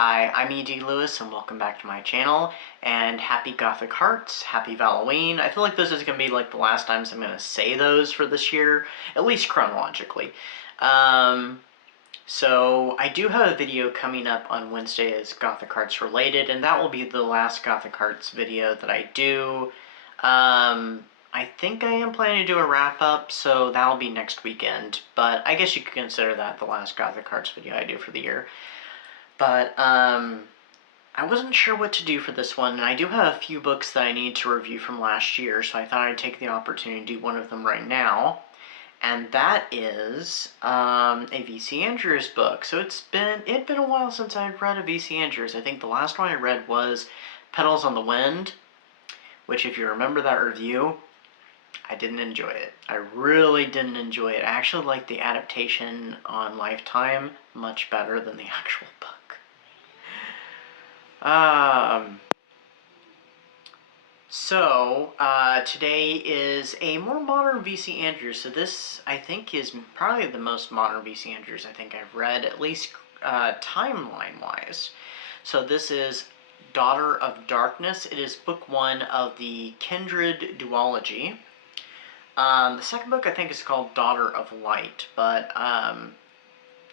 Hi, I'm E.D. Lewis, and welcome back to my channel, and happy Gothic Hearts, happy Valoween. I feel like this is going to be like the last times I'm going to say those for this year, at least chronologically. So I do have a video coming up on Wednesday as Gothic Hearts related, and that will be the last Gothic Hearts video that I do. I think I am planning to do a wrap-up, so that'll be next weekend, but I guess you could consider that the last Gothic Hearts video I do for the year. But, I wasn't sure what to do for this one, and I do have a few books that I need to review from last year, so I thought I'd take the opportunity to do one of them right now. And that is, a V.C. Andrews book. So it'd been a while since I've read a V.C. Andrews. I think the last one I read was Petals on the Wind, which, if you remember that review, I didn't enjoy it. I really didn't enjoy it. I actually liked the adaptation on Lifetime much better than the actual book. Today is a more modern V.C. Andrews. So this, I think, is probably the most modern V.C. Andrews I think I've read, at least timeline-wise. So this is Daughter of Darkness. It is book one of the Kindred duology. The second book I think is called Daughter of Light, but I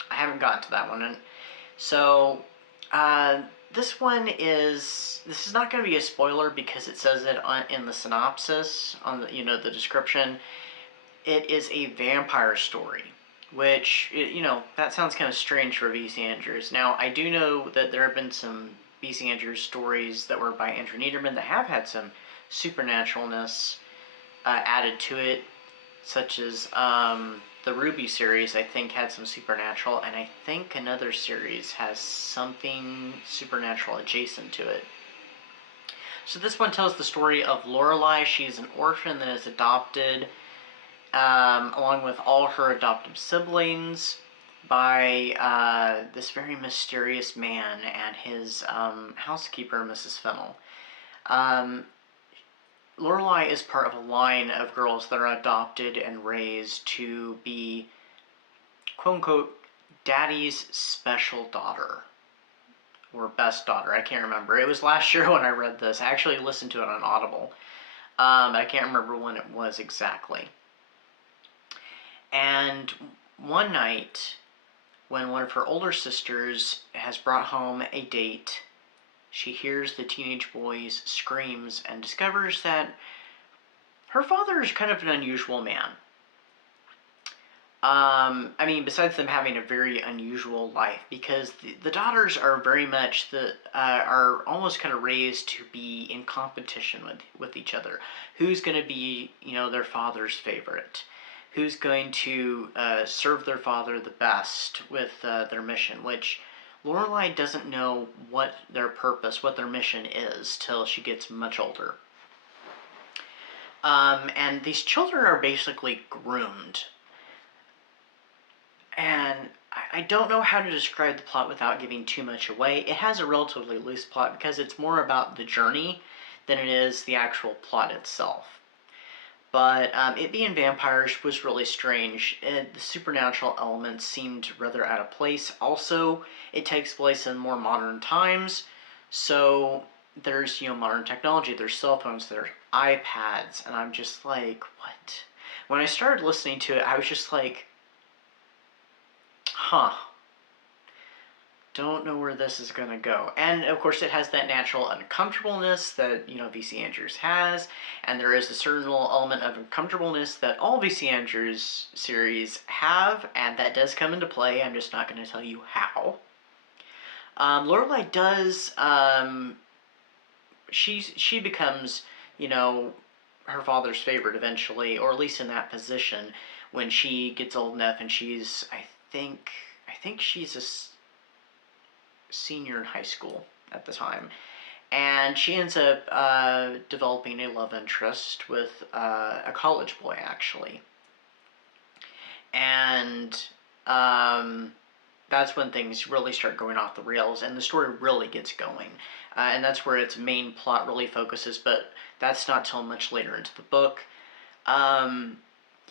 haven't gotten to that one. And so this is not going to be a spoiler because it says it in the synopsis, on the, the description. It is a vampire story, which, that sounds kind of strange for V.C. Andrews. Now, I do know that there have been some V.C. Andrews stories that were by Andrew Niederman that have had some supernaturalness added to it, such as the Ruby series, I think, had some supernatural, and I think another series has something supernatural adjacent to it. So this one tells the story of Lorelei. She's an orphan that is adopted, along with all her adoptive siblings, by this very mysterious man and his housekeeper, Mrs. Fennel. Lorelei is part of a line of girls that are adopted and raised to be, quote-unquote, daddy's special daughter. Or best daughter, I can't remember. It was last year when I read this. I actually listened to it on Audible. I can't remember when it was exactly. And one night, when one of her older sisters has brought home a date, she hears the teenage boy's screams and discovers that her father is kind of an unusual man. I mean, besides them having a very unusual life, because the daughters are very much are almost kind of raised to be in competition with each other. Who's going to be, their father's favorite? Who's going to serve their father the best with their mission, which Lorelei doesn't know what their purpose, what their mission is, till she gets much older. And these children are basically groomed. And I don't know how to describe the plot without giving too much away. It has a relatively loose plot because it's more about the journey than it is the actual plot itself. But it being vampires was really strange. The supernatural elements seemed rather out of place. Also, it takes place in more modern times, so there's, modern technology, there's cell phones, there's iPads, and I'm just like, what? When I started listening to it, I was just like, huh. Don't know where this is going to go. And, of course, it has that natural uncomfortableness that, V.C. Andrews has, and there is a certain little element of uncomfortableness that all V.C. Andrews series have, and that does come into play. I'm just not going to tell you how. Lorelei does, she becomes, her father's favorite eventually, or at least in that position, when she gets old enough, and she's, I think she's a senior in high school at the time, and she ends up developing a love interest with a college boy, actually. And that's when things really start going off the rails, and the story really gets going. And that's where its main plot really focuses, but that's not till much later into the book.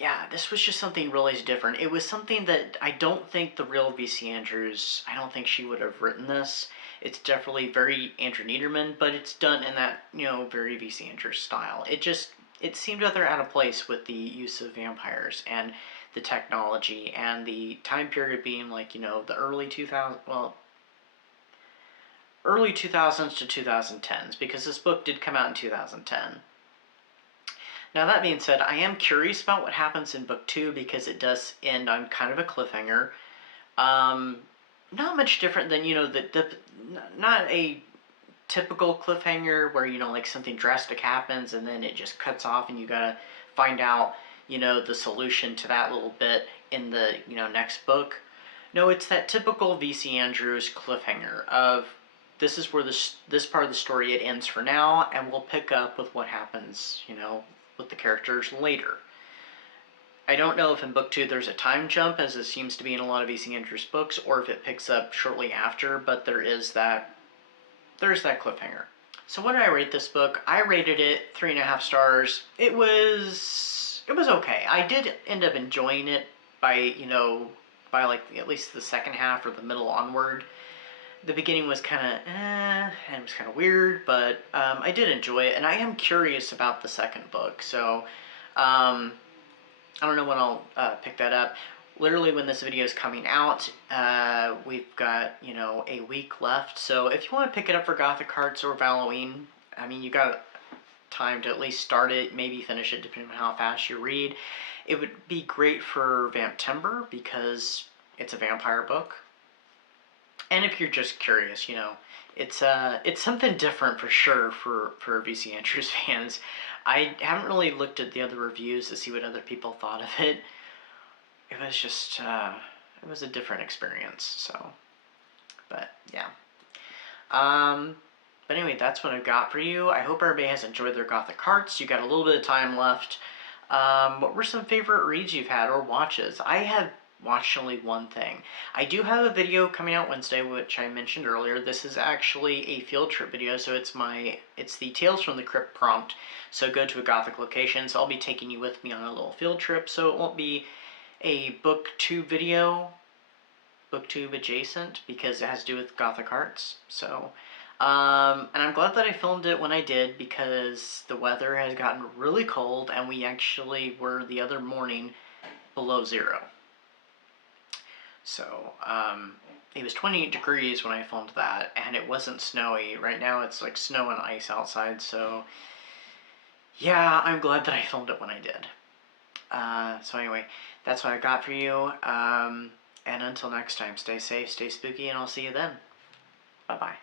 Yeah, this was just something really different. It was something that I don't think the real V.C. Andrews, I don't think she would have written this. It's definitely very Andrew Niederman, but it's done in that, you know, very V.C. Andrews style. It seemed rather out of place with the use of vampires and the technology and the time period being like, you know, the early 2000s, well, early 2000s to 2010s, because this book did come out in 2010. Now that being said, I am curious about what happens in book 2 because it does end on kind of a cliffhanger. Not much different than, you know, not a typical cliffhanger where, you know, like something drastic happens and then it just cuts off and you gotta find out, you know, the solution to that little bit in the, you know, next book. No, it's that typical V.C. Andrews cliffhanger of this is where this part of the story it ends for now, and we'll pick up with what happens, you know, with the characters later. I don't know if in book 2 there's a time jump, as it seems to be in a lot of V.C. Andrews books, or if it picks up shortly after, but there's that cliffhanger. So what did I rate this book? I rated it 3.5 stars. It was okay. I did end up enjoying it by, you know, by like at least the second half or the middle onward. The beginning was kind of and it was kind of weird, but I did enjoy it, and I am curious about the second book. So I don't know when I'll pick that up. Literally when this video is coming out, we've got, you know, a week left. So if you want to pick it up for Gothic Hearts or Valoween, I mean, you got time to at least start it, maybe finish it depending on how fast you read. It would be great for Vamptember because it's a vampire book. And if you're just curious, you know, it's something different for sure for V.C. Andrews fans. I haven't really looked at the other reviews to see what other people thought of it. It was just, it was a different experience, so, but, yeah. But anyway, that's what I've got for you. I hope everybody has enjoyed their Gothic Hearts. You got a little bit of time left. What were some favorite reads you've had or watches? I have watched only one thing. I do have a video coming out Wednesday, which I mentioned earlier. This is actually a field trip video, so it's the Tales from the Crypt prompt. So go to a Gothic location, so I'll be taking you with me on a little field trip, so it won't be a BookTube video, BookTube adjacent, because it has to do with Gothic Hearts. So, and I'm glad that I filmed it when I did, because the weather has gotten really cold, and we actually were the other morning below 0. So, it was 28 degrees when I filmed that, and it wasn't snowy. Right now it's like snow and ice outside, so yeah, I'm glad that I filmed it when I did. So anyway, that's what I got for you, and until next time, stay safe, stay spooky, and I'll see you then. Bye-bye.